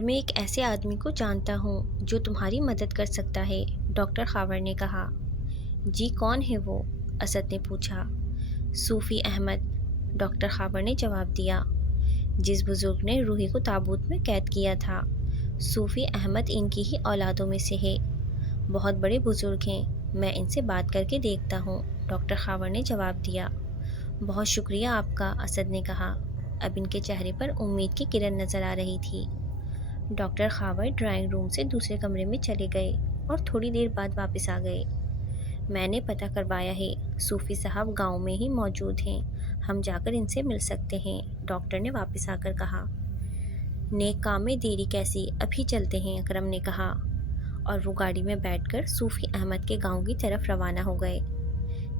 میں ایک ایسے آدمی کو جانتا ہوں جو تمہاری مدد کر سکتا ہے، ڈاکٹر خاور نے کہا۔ جی کون ہے وہ؟ اسد نے پوچھا۔ صوفی احمد، ڈاکٹر خاور نے جواب دیا، جس بزرگ نے روحی کو تابوت میں قید کیا تھا۔ صوفی احمد ان کی ہی اولادوں میں سے ہے۔ بہت بڑے بزرگ ہیں، میں ان سے بات کر کے دیکھتا ہوں، ڈاکٹر خاور نے جواب دیا۔ بہت شکریہ آپ کا، اسد نے کہا۔ اب ان کے چہرے پر امید کی کرن نظر آ رہی تھی۔ ڈاکٹر خاور ڈرائنگ روم سے دوسرے کمرے میں چلے گئے اور تھوڑی دیر بعد واپس آ گئے۔ میں نے پتہ کروایا ہے، صوفی صاحب گاؤں میں ہی موجود ہیں، ہم جا کر ان سے مل سکتے ہیں، ڈاکٹر نے واپس آ کر کہا۔ نیک کام میں دیری کیسی، ابھی چلتے ہیں، اکرم نے کہا، اور وہ گاڑی میں بیٹھ کر صوفی احمد کے گاؤں کی طرف روانہ ہو گئے۔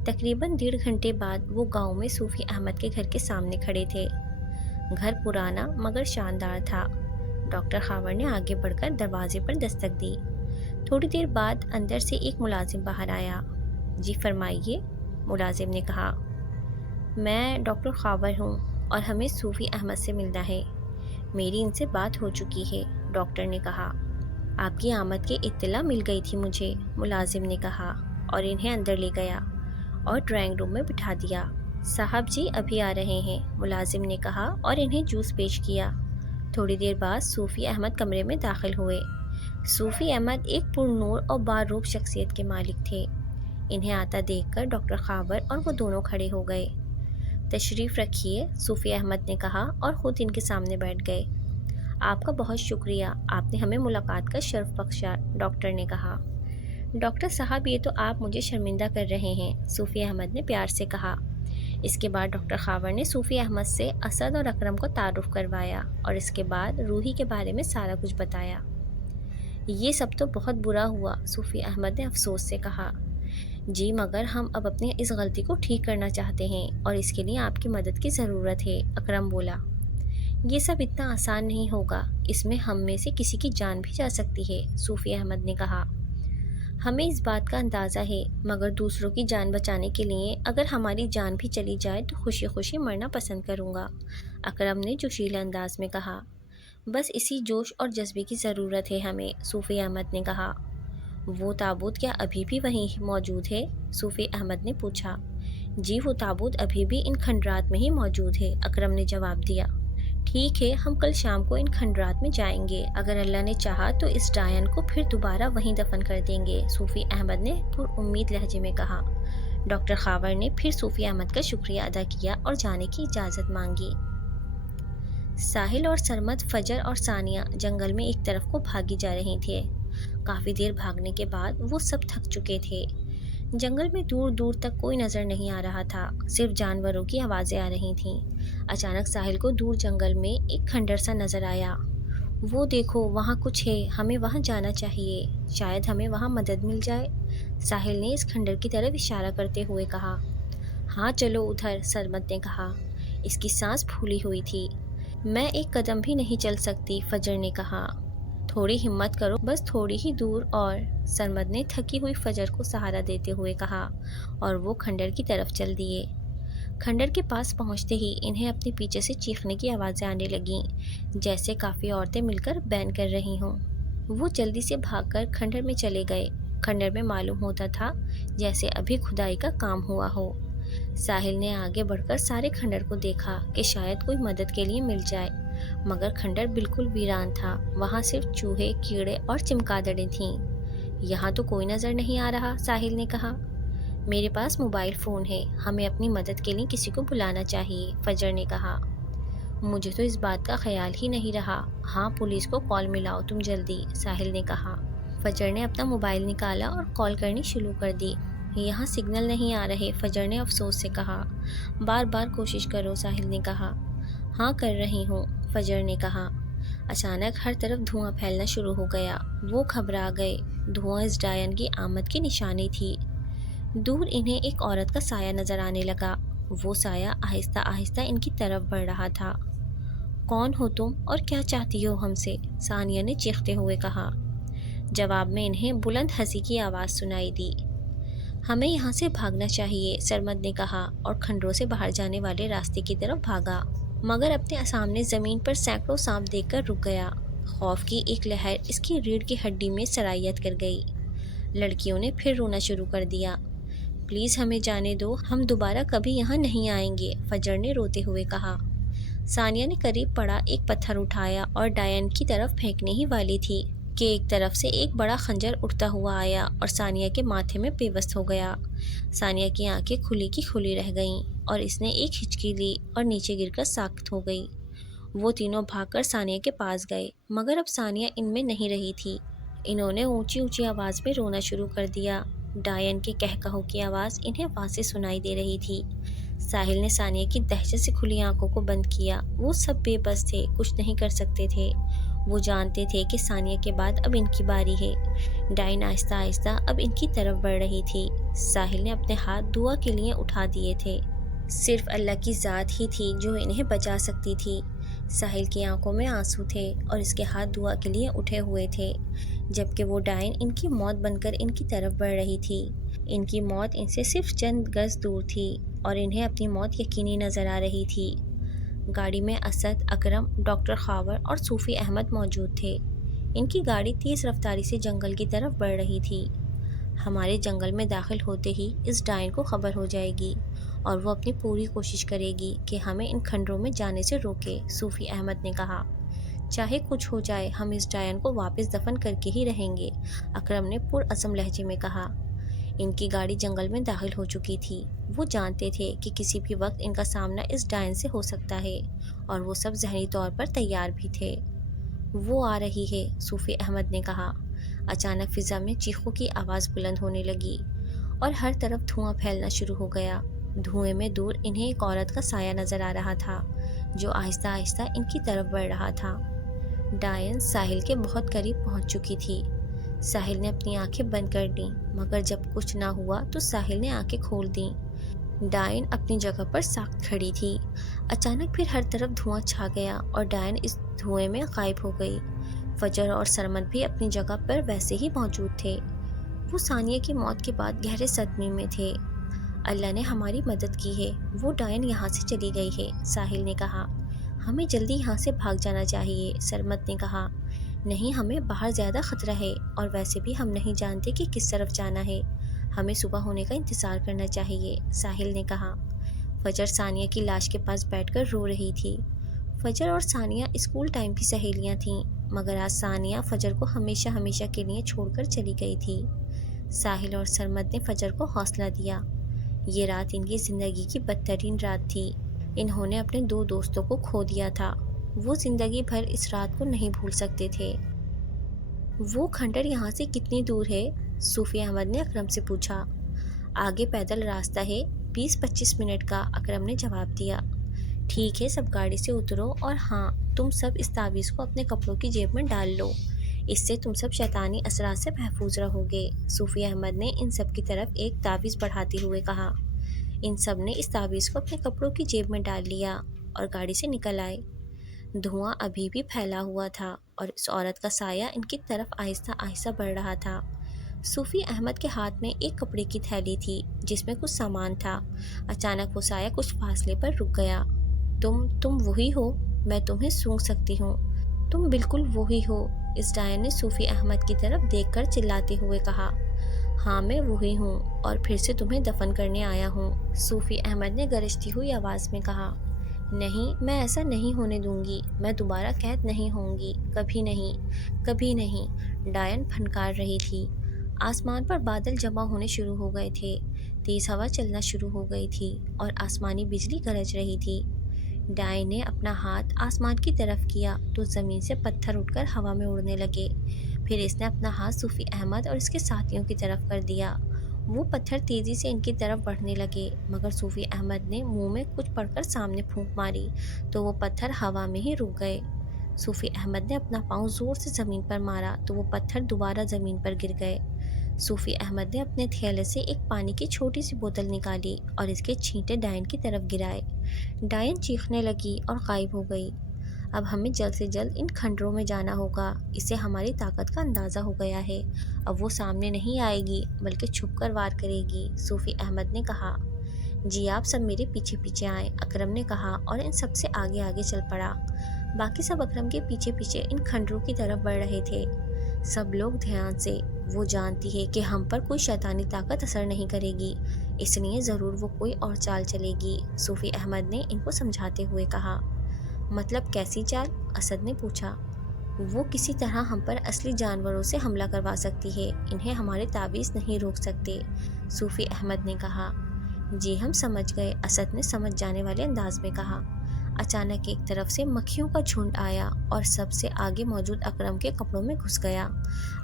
تقریباً 1.5 گھنٹے بعد وہ گاؤں میں صوفی احمد کے گھر کے سامنے کھڑے تھے۔ گھر پرانا مگر شاندار تھا۔ ڈاکٹر خاور نے آگے بڑھ کر دروازے پر دستک دی۔ تھوڑی دیر بعد اندر سے ایک ملازم باہر آیا۔ جی فرمائیے، ملازم نے کہا۔ میں ڈاکٹر خاور ہوں اور ہمیں صوفی احمد سے ملنا ہے۔ میری ان سے بات ہو چکی ہے، ڈاکٹر نے کہا۔ آپ کی آمد کی اطلاع مل گئی تھی مجھے، ملازم نے کہا اور انہیں اندر لے گیا اور ڈرائنگ روم میں بٹھا دیا۔ صاحب جی ابھی آ رہے ہیں، ملازم نے کہا اور انہیں جوس پیش کیا۔ تھوڑی دیر بعد صوفی احمد کمرے میں داخل ہوئے۔ صوفی احمد ایک پرنور اور باروب شخصیت کے مالک تھے۔ انہیں آتا دیکھ کر ڈاکٹر خاور اور وہ دونوں کھڑے ہو گئے۔ تشریف رکھیے، صوفی احمد نے کہا اور خود ان کے سامنے بیٹھ گئے۔ آپ کا بہت شکریہ، آپ نے ہمیں ملاقات کا شرف بخشا، ڈاکٹر نے کہا۔ ڈاکٹر صاحب یہ تو آپ مجھے شرمندہ کر رہے ہیں، صوفی احمد نے پیار سے کہا۔ اس کے بعد ڈاکٹر خاور نے صوفی احمد سے اسد اور اکرم کو تعارف کروایا اور اس کے بعد روحی کے بارے میں سارا کچھ بتایا۔ یہ سب تو بہت برا ہوا، صوفی احمد نے افسوس سے کہا۔ جی مگر ہم اب اپنی اس غلطی کو ٹھیک کرنا چاہتے ہیں اور اس کے لیے آپ کی مدد کی ضرورت ہے، اکرم بولا۔ یہ سب اتنا آسان نہیں ہوگا، اس میں ہم میں سے کسی کی جان بھی جا سکتی ہے، صوفی احمد نے کہا۔ ہمیں اس بات کا اندازہ ہے، مگر دوسروں کی جان بچانے کے لیے اگر ہماری جان بھی چلی جائے تو خوشی خوشی مرنا پسند کروں گا، اکرم نے جوشیلے انداز میں کہا۔ بس اسی جوش اور جذبے کی ضرورت ہے ہمیں، صوفی احمد نے کہا۔ وہ تابوت کیا ابھی بھی وہیں موجود ہے؟ صوفی احمد نے پوچھا۔ جی وہ تابوت ابھی بھی ان کھنڈرات میں ہی موجود ہے، اکرم نے جواب دیا۔ ٹھیک ہے، ہم کل شام کو ان کھنڈرات میں جائیں گے، اگر اللہ نے چاہا تو اس ڈائن کو پھر دوبارہ وہیں دفن کر دیں گے، صوفی احمد نے پر امید لہجے میں کہا۔ ڈاکٹر خاور نے پھر صوفی احمد کا شکریہ ادا کیا اور جانے کی اجازت مانگی۔ ساحل اور سرمد فجر اور ثانیہ جنگل میں ایک طرف کو بھاگی جا رہے تھے۔ کافی دیر بھاگنے کے بعد وہ سب تھک چکے تھے۔ جنگل میں دور دور تک کوئی نظر نہیں آ رہا تھا، صرف جانوروں کی آوازیں آ رہی تھیں۔ اچانک ساحل کو دور جنگل میں ایک کھنڈر سا نظر آیا۔ وہ دیکھو وہاں کچھ ہے، ہمیں وہاں جانا چاہیے، شاید ہمیں وہاں مدد مل جائے، ساحل نے اس کھنڈر کی طرف اشارہ کرتے ہوئے کہا۔ ہاں چلو ادھر، سرمد نے کہا۔ اس کی سانس پھولی ہوئی تھی۔ میں ایک قدم بھی نہیں چل سکتی، فجر نے کہا۔ تھوڑی ہمت کرو، بس تھوڑی ہی دور اور، سرمد نے تھکی ہوئی فجر کو سہارا دیتے ہوئے کہا اور وہ کھنڈر کی طرف چل دیے۔ کھنڈر کے پاس پہنچتے ہی انہیں اپنے پیچھے سے چیخنے کی آوازیں آنے لگیں، جیسے کافی عورتیں مل کر بین کر رہی ہوں۔ وہ جلدی سے بھاگ کر کھنڈر میں چلے گئے۔ کھنڈر میں معلوم ہوتا تھا جیسے ابھی کھدائی کا کام ہوا ہو۔ ساحل نے آگے بڑھ کر سارے کھنڈر کو دیکھا کہ شاید کوئی مدد کے لیے مل جائے، مگر کھنڈر بالکل ویران تھا، وہاں صرف چوہے، کیڑے اور چمگادڑیں تھیں۔ یہاں تو کوئی نظر نہیں آ رہا، ساحل نے کہا۔ میرے پاس موبائل فون ہے، ہمیں اپنی مدد کے لیے کسی کو بلانا چاہیے، فجر نے کہا۔ مجھے تو اس بات کا خیال ہی نہیں رہا، ہاں پولیس کو کال ملاؤ تم جلدی، ساحل نے کہا۔ فجر نے اپنا موبائل نکالا اور کال کرنی شروع کر دی۔ یہاں سگنل نہیں آ رہے، فجر نے افسوس سے کہا۔ بار بار کوشش کرو، ساحل نے کہا۔ ہاں کر رہی ہوں، فجر نے کہا۔ اچانک ہر طرف دھواں پھیلنا شروع ہو گیا، وہ گھبرا گئے، دھواں اس ڈائن کی آمد کی نشانی تھی۔ دور انہیں ایک عورت کا سایہ نظر آنے لگا، وہ سایہ آہستہ آہستہ ان کی طرف بڑھ رہا تھا۔ کون ہو تم اور کیا چاہتی ہو ہم سے؟ ثانیہ نے چیختے ہوئے کہا۔ جواب میں انہیں بلند ہنسی کی آواز سنائی دی۔ ہمیں یہاں سے بھاگنا چاہیے، سرمد نے کہا اور کھنڈروں سے باہر جانے والے راستے کی طرف بھاگا، مگر اپنے سامنے زمین پر سینکڑوں سانپ دیکھ کر رک گیا۔ خوف کی ایک لہر اس کی ریڑھ کی ہڈی میں سرایت کر گئی۔ لڑکیوں نے پھر رونا شروع کر دیا۔ پلیز ہمیں جانے دو، ہم دوبارہ کبھی یہاں نہیں آئیں گے، فجر نے روتے ہوئے کہا۔ ثانیہ نے قریب پڑا ایک پتھر اٹھایا اور ڈائن کی طرف پھینکنے ہی والی تھی کہ ایک طرف سے ایک بڑا خنجر اٹھتا ہوا آیا اور ثانیہ کے ماتھے میں پیوست ہو گیا۔ ثانیہ کی آنکھیں کھلی کی کھلی رہ گئیں اور اس نے ایک ہچکی لی اور نیچے گر کر ساکت ہو گئی۔ وہ تینوں بھاگ کر ثانیہ کے پاس گئے، مگر اب ثانیہ ان میں نہیں رہی تھی۔ انہوں نے اونچی اونچی آواز میں رونا شروع کر دیا۔ ڈائن کے کہکہوں کی آواز انہیں واضح سنائی دے رہی تھی۔ ساحل نے ثانیہ کی دہشت سے کھلی آنکھوں کو بند کیا۔ وہ سب بے بس تھے، کچھ نہیں کر سکتے تھے۔ وہ جانتے تھے کہ ثانیہ کے بعد اب ان کی باری ہے۔ ڈائن آہستہ آہستہ اب ان کی طرف بڑھ رہی تھی۔ ساحل نے اپنے ہاتھ دعا کے لیے اٹھا دیے تھے۔ صرف اللہ کی ذات ہی تھی جو انہیں بچا سکتی تھی۔ ساحل کی آنکھوں میں آنسو تھے اور اس کے ہاتھ دعا کے لیے اٹھے ہوئے تھے، جبکہ وہ ڈائن ان کی موت بن کر ان کی طرف بڑھ رہی تھی۔ ان کی موت ان سے صرف چند گز دور تھی اور انہیں اپنی موت یقینی نظر آ رہی تھی۔ گاڑی میں اسد، اکرم، ڈاکٹر خاور اور صوفی احمد موجود تھے۔ ان کی گاڑی تیز رفتاری سے جنگل کی طرف بڑھ رہی تھی۔ ہمارے جنگل میں داخل ہوتے ہی اس ڈائن کو خبر ہو جائے گی اور وہ اپنی پوری کوشش کرے گی کہ ہمیں ان کھنڈروں میں جانے سے روکے، صوفی احمد نے کہا۔ چاہے کچھ ہو جائے ہم اس ڈائن کو واپس دفن کر کے ہی رہیں گے، اکرم نے پرعزم لہجے میں کہا۔ ان کی گاڑی جنگل میں داخل ہو چکی تھی۔ وہ جانتے تھے کہ کسی بھی وقت ان کا سامنا اس ڈائن سے ہو سکتا ہے اور وہ سب ذہنی طور پر تیار بھی تھے۔ وہ آ رہی ہے، صوفی احمد نے کہا۔ اچانک فضا میں چیخوں کی آواز بلند ہونے لگی اور ہر طرف دھواں پھیلنا شروع ہو گیا۔ دھوئیں میں دور انہیں ایک عورت کا سایہ نظر آ رہا تھا جو آہستہ آہستہ ان کی طرف بڑھ رہا تھا۔ ڈائن ساحل کے بہت قریب پہنچ چکی تھی۔ ساحل نے اپنی آنکھیں بند کر دیں، مگر جب کچھ نہ ہوا تو ساحل نے آنکھیں کھول دیں۔ ڈائن اپنی جگہ پر ساکت کھڑی تھی۔ اچانک پھر ہر طرف دھواں چھا گیا اور ڈائن اس دھوئیں میں غائب ہو گئی۔ فجر اور سرمد بھی اپنی جگہ پر ویسے ہی موجود تھے۔ وہ ثانیہ کی موت کے بعد گہرے صدمے میں تھے۔ اللہ نے ہماری مدد کی ہے، وہ ڈائن یہاں سے چلی گئی ہے، ساحل نے کہا۔ ہمیں جلدی یہاں سے بھاگ جانا چاہیے، سرمد نے کہا۔ نہیں، ہمیں باہر زیادہ خطرہ ہے اور ویسے بھی ہم نہیں جانتے کہ کس طرف جانا ہے، ہمیں صبح ہونے کا انتظار کرنا چاہیے، ساحل نے کہا۔ فجر ثانیہ کی لاش کے پاس بیٹھ کر رو رہی تھی۔ فجر اور ثانیہ اسکول ٹائم کی سہیلیاں تھیں، مگر آج ثانیہ فجر کو ہمیشہ ہمیشہ کے لیے چھوڑ کر چلی گئی تھی۔ ساحل اور سرمد نے فجر کو حوصلہ دیا۔ یہ رات ان کی زندگی کی بدترین رات تھی۔ انہوں نے اپنے دو دوستوں کو کھو دیا تھا۔ وہ زندگی بھر اس رات کو نہیں بھول سکتے تھے۔ وہ کھنڈر یہاں سے کتنی دور ہے؟ صوفی احمد نے اکرم سے پوچھا۔ آگے پیدل راستہ ہے، 20-25 منٹ کا، اکرم نے جواب دیا۔ ٹھیک ہے، سب گاڑی سے اترو اور ہاں، تم سب اس تعویذ کو اپنے کپڑوں کی جیب میں ڈال لو، اس سے تم سب شیطانی اثرات سے محفوظ رہو گے، صوفی احمد نے ان سب کی طرف ایک تعویذ بڑھاتے ہوئے کہا۔ ان سب نے اس تعویذ کو اپنے کپڑوں کی جیب میں ڈال لیا اور گاڑی سے نکل آئے۔ دھواں ابھی بھی پھیلا ہوا تھا اور اس عورت کا سایہ ان کی طرف آہستہ آہستہ بڑھ رہا تھا۔ صوفی احمد کے ہاتھ میں ایک کپڑے کی تھیلی تھی جس میں کچھ سامان تھا۔ اچانک وہ سایہ کچھ فاصلے پر رک گیا۔ تم وہی ہو؟ میں تمہیں سونگھ سکتی ہوں، تم بالکل وہی ہو، اس ڈائن نے صوفی احمد کی طرف دیکھ کر چلاتے ہوئے کہا۔ ہاں، میں وہی ہوں اور پھر سے تمہیں دفن کرنے آیا ہوں، صوفی احمد نے گرجتی ہوئی آواز میں کہا۔ نہیں، میں ایسا نہیں ہونے دوں گی، میں دوبارہ قید نہیں ہوں گی، کبھی نہیں، کبھی نہیں، ڈائن پھنکار رہی تھی۔ آسمان پر بادل جمع ہونے شروع ہو گئے تھے، تیز ہوا چلنا شروع ہو گئی تھی اور آسمانی بجلی گرج رہی تھی۔ ڈائن نے اپنا ہاتھ آسمان کی طرف کیا تو زمین سے پتھر اٹھ کر ہوا میں اڑنے لگے۔ پھر اس نے اپنا ہاتھ صوفی احمد اور اس کے ساتھیوں کی طرف کر دیا۔ وہ پتھر تیزی سے ان کی طرف بڑھنے لگے، مگر صوفی احمد نے منہ میں کچھ پڑھ کر سامنے پھونک ماری تو وہ پتھر ہوا میں ہی رک گئے۔ صوفی احمد نے اپنا پاؤں زور سے زمین پر مارا تو وہ پتھر دوبارہ زمین پر گر گئے۔ صوفی احمد نے اپنے تھیلے سے ایک پانی کی چھوٹی سی بوتل نکالی اور اس کے چھینٹے ڈائن کی طرف گرائے۔ ڈائن چیخنے لگی اور غائب ہو گئی۔ اب ہمیں جلد سے جلد ان کھنڈروں میں جانا ہوگا، اس سے ہماری طاقت کا اندازہ ہو گیا ہے۔ اب وہ سامنے نہیں آئے گی بلکہ چھپ کر وار کرے گی، صوفی احمد نے کہا۔ جی، آپ سب میرے پیچھے پیچھے آئیں، اکرم نے کہا اور ان سب سے آگے آگے چل پڑا۔ باقی سب اکرم کے پیچھے پیچھے ان کھنڈروں کی طرف بڑھ رہے تھے۔ سب لوگ دھیان سے، وہ جانتی ہے کہ ہم پر کوئی شیطانی طاقت اثر نہیں کرے گی، اس لیے ضرور وہ کوئی اور چال چلے گی، صوفی احمد نے ان کو سمجھاتے ہوئے کہا۔ مطلب کیسی چال؟ اسد نے پوچھا۔ وہ کسی طرح ہم پر اصلی جانوروں سے حملہ کروا سکتی ہے، انہیں ہمارے تعویذ نہیں روک سکتے، صوفی احمد نے کہا۔ جی ہم سمجھ گئے، اسد نے سمجھ جانے والے انداز میں کہا۔ اچانک ایک طرف سے مکھیوں کا جھنڈ آیا اور سب سے آگے موجود اکرم کے کپڑوں میں گھس گیا۔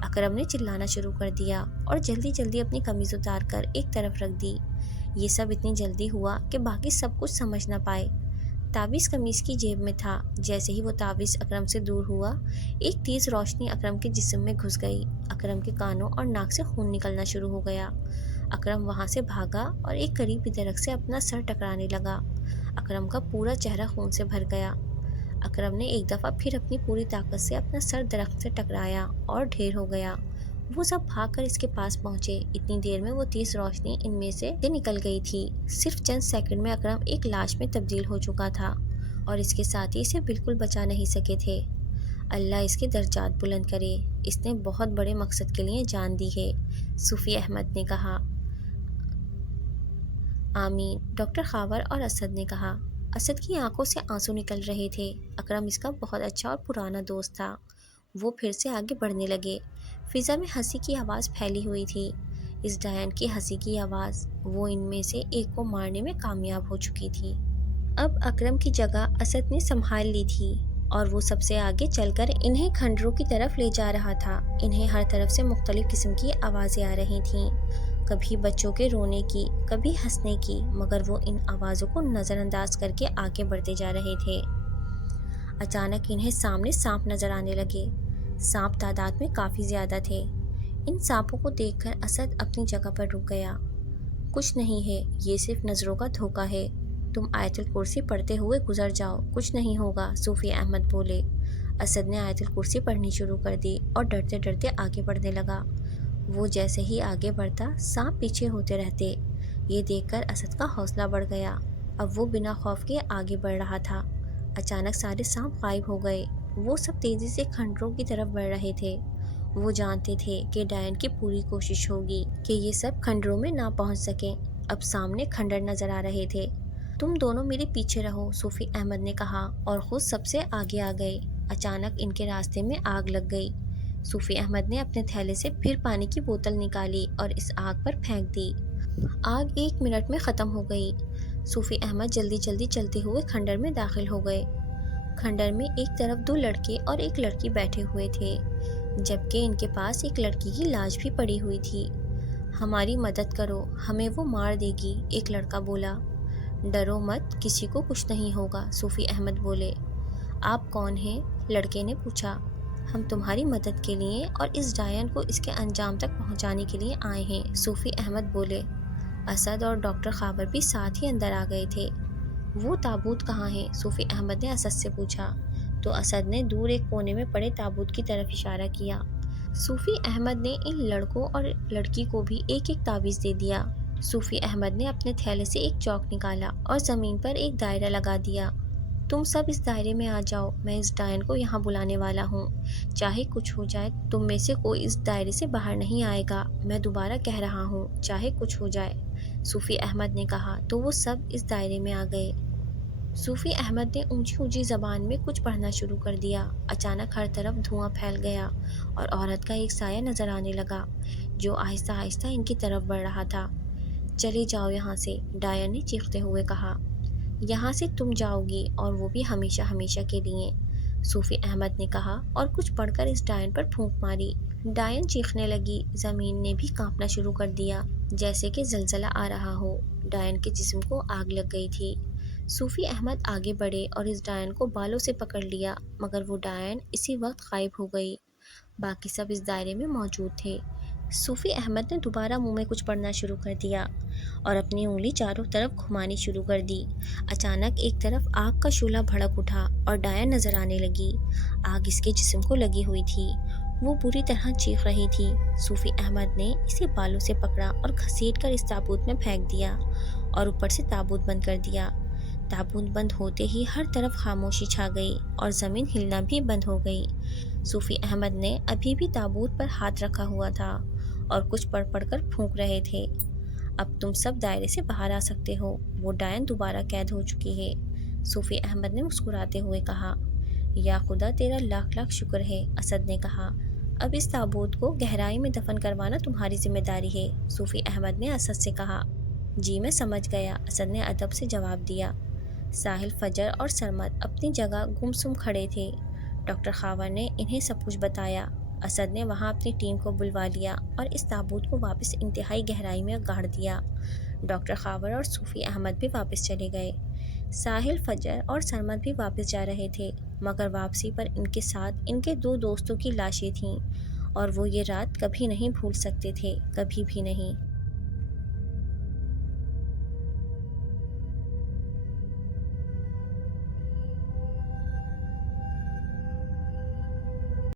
اکرم نے چلانا شروع کر دیا اور جلدی جلدی اپنی قمیض اتار کر ایک طرف رکھ دی۔ یہ سب اتنی جلدی ہوا کہ باقی سب کچھ سمجھ نہ پائے۔ تعویذ قمیص کی جیب میں تھا۔ جیسے ہی وہ تعویذ اکرم سے دور ہوا، ایک تیز روشنی اکرم کے جسم میں گھس گئی۔ اکرم کے کانوں اور ناک سے خون نکلنا شروع ہو گیا۔ اکرم وہاں سے بھاگا اور ایک قریبی درخت سے اپنا سر ٹکرانے لگا۔ اکرم کا پورا چہرہ خون سے بھر گیا۔ اکرم نے ایک دفعہ پھر اپنی پوری طاقت سے اپنا سر درخت سے ٹکرایا اور ڈھیر ہو گیا۔ وہ سب بھاگ کر اس کے پاس پہنچے۔ اتنی دیر میں وہ تیز روشنی ان میں سے نکل گئی تھی۔ صرف چند سیکنڈ میں اکرم ایک لاش میں تبدیل ہو چکا تھا اور اس کے ساتھ ہی اسے بالکل بچا نہیں سکے تھے۔ اللہ اس کے درجات بلند کرے، اس نے بہت بڑے مقصد کے لیے جان دی ہے، صوفی احمد نے کہا۔ آمین، ڈاکٹر خاور اور اسد نے کہا۔ اسد کی آنکھوں سے آنسو نکل رہے تھے۔ اکرم اس کا بہت اچھا اور پرانا دوست تھا۔ وہ پھر سے آگے بڑھنے لگے۔ فضا میں ہنسی کی آواز پھیلی ہوئی تھی، اس ڈائن کی ہنسی کی آواز۔ وہ ان میں سے ایک کو مارنے میں کامیاب ہو چکی تھی۔ اب اکرم کی جگہ اسد نے سنبھال لی تھی اور وہ سب سے آگے چل کر انہیں کھنڈروں کی طرف لے جا رہا تھا۔ انہیں ہر طرف سے مختلف قسم کی آوازیں آ رہی تھیں، کبھی بچوں کے رونے کی، کبھی ہنسنے کی، مگر وہ ان آوازوں کو نظر انداز کر کے آگے بڑھتے جا رہے تھے۔ اچانک انہیں سامنے سانپ نظر آنے لگے۔ سانپ تعداد میں کافی زیادہ تھے۔ ان سانپوں کو دیکھ کر اسد اپنی جگہ پر رک گیا۔ کچھ نہیں ہے، یہ صرف نظروں کا دھوکہ ہے، تم آیت الکرسی پڑھتے ہوئے گزر جاؤ، کچھ نہیں ہوگا، صوفی احمد بولے۔ اسد نے آیت الکرسی پڑھنی شروع کر دی اور ڈرتے ڈرتے آگے بڑھنے لگا۔ وہ جیسے ہی آگے بڑھتا، سانپ پیچھے ہوتے رہتے۔ یہ دیکھ کر اسد کا حوصلہ بڑھ گیا۔ اب وہ بنا خوف کے آگے بڑھ رہا تھا۔ اچانک سارے سانپ غائب ہو گئے۔ وہ سب تیزی سے کھنڈروں کی طرف بڑھ رہے تھے۔ وہ جانتے تھے کہ ڈائن کی پوری کوشش ہوگی کہ یہ سب کھنڈروں میں نہ پہنچ سکیں۔ اب سامنے کھنڈر نظر آ رہے تھے۔ تم دونوں میرے پیچھے رہو، صوفی احمد نے کہا اور خود سب سے آگے آ گئے۔ اچانک ان کے راستے میں آگ لگ گئی۔ صوفی احمد نے اپنے تھیلے سے پھر پانی کی بوتل نکالی اور اس آگ پر پھینک دی۔ آگ 1 منٹ میں ختم ہو گئی۔ صوفی احمد جلدی جلدی چلتے ہوئے کھنڈر میں داخل ہو گئے۔ کھنڈر میں ایک طرف 2 لڑکے اور ایک لڑکی بیٹھے ہوئے تھے، جبکہ ان کے پاس ایک لڑکی کی لاش بھی پڑی ہوئی تھی۔ ہماری مدد کرو، ہمیں وہ مار دے گی، ایک لڑکا بولا۔ ڈرو مت، کسی کو کچھ نہیں ہوگا، صوفی احمد بولے۔ آپ کون ہیں؟ لڑکے نے پوچھا۔ ہم تمہاری مدد کے لیے اور اس ڈائن کو اس کے انجام تک پہنچانے کے لیے آئے ہیں، صوفی احمد بولے۔ اسد اور ڈاکٹر خاور بھی ساتھ ہی اندر آ گئے تھے۔ وہ تابوت کہاں ہے؟ صوفی احمد نے اسد سے پوچھا، تو اسد نے دور ایک کونے میں پڑے تابوت کی طرف اشارہ کیا۔ صوفی احمد نے ان لڑکوں اور لڑکی کو بھی ایک ایک تعویذ دے دیا۔ صوفی احمد نے اپنے تھیلے سے ایک چاک نکالا اور زمین پر ایک دائرہ لگا دیا۔ تم سب اس دائرے میں آ جاؤ، میں اس ڈائن کو یہاں بلانے والا ہوں، چاہے کچھ ہو جائے تم میں سے کوئی اس دائرے سے باہر نہیں آئے گا، میں دوبارہ کہہ رہا ہوں، چاہے کچھ ہو جائے، صوفی احمد نے کہا۔ تو وہ سب اس دائرے میں آ گئے۔ صوفی احمد نے اونچی اونچی زبان میں کچھ پڑھنا شروع کر دیا۔ اچانک ہر طرف دھواں پھیل گیا اور عورت کا ایک سایہ نظر آنے لگا جو آہستہ آہستہ ان کی طرف بڑھ رہا تھا۔ چلے جاؤ یہاں سے، ڈائن نے چیختے ہوئے کہا۔ یہاں سے تم جاؤ گی اور وہ بھی ہمیشہ ہمیشہ کے لیے، صوفی احمد نے کہا اور کچھ پڑھ کر اس ڈائن پر پھونک ماری۔ ڈائن چیخنے لگی، زمین نے بھی کانپنا شروع کر دیا جیسے کہ زلزلہ آ رہا ہو۔ ڈائن کے جسم کو آگ لگ گئی تھی۔ صوفی احمد آگے بڑھے اور اس ڈائن کو بالوں سے پکڑ لیا، مگر وہ ڈائن اسی وقت غائب ہو گئی۔ باقی سب اس دائرے میں موجود تھے۔ صوفی احمد نے دوبارہ منہ میں کچھ پڑھنا شروع کر دیا اور اپنی انگلی چاروں طرف گھمانی شروع کر دی۔ اچانک ایک طرف آگ کا شعلہ بھڑک اٹھا اور ڈائن نظر آنے لگی۔ آگ اس کے جسم کو لگی ہوئی تھی، وہ بری طرح چیخ رہی تھی۔ صوفی احمد نے اسے بالوں سے پکڑا اور گھسیٹ کر اس تابوت میں پھینک دیا اور اوپر سے تابوت بند کر دیا۔ تابوت بند ہوتے ہی ہر طرف خاموشی چھا گئی اور زمین ہلنا بھی بند ہو گئی۔ صوفی احمد نے ابھی بھی تابوت پر ہاتھ رکھا ہوا تھا اور کچھ پڑھ پڑھ کر پھونک رہے تھے۔ اب تم سب دائرے سے باہر آ سکتے ہو، وہ ڈائن دوبارہ قید ہو چکی ہے، صوفی احمد نے مسکراتے ہوئے کہا۔ یا خدا تیرا لاکھ لاکھ شکر ہے، اسد نے کہا۔ اب اس تابوت کو گہرائی میں دفن کروانا تمہاری ذمہ داری ہے، صوفی احمد نے اسد سے کہا۔ جی میں سمجھ گیا، اسد نے ادب سے جواب دیا۔ ساحل، فجر اور سرمد اپنی جگہ گمسم کھڑے تھے۔ ڈاکٹر خاور نے انہیں سب کچھ بتایا۔ اسد نے وہاں اپنی ٹیم کو بلوا لیا اور اس تابوت کو واپس انتہائی گہرائی میں گاڑ دیا۔ ڈاکٹر خاور اور صوفی احمد بھی واپس چلے گئے۔ ساحل، فجر اور سرمد بھی واپس جا رہے تھے، مگر واپسی پر ان کے ساتھ ان کے 2 دوستوں کی لاشیں تھیں اور وہ یہ رات کبھی نہیں بھول سکتے تھے، کبھی بھی نہیں۔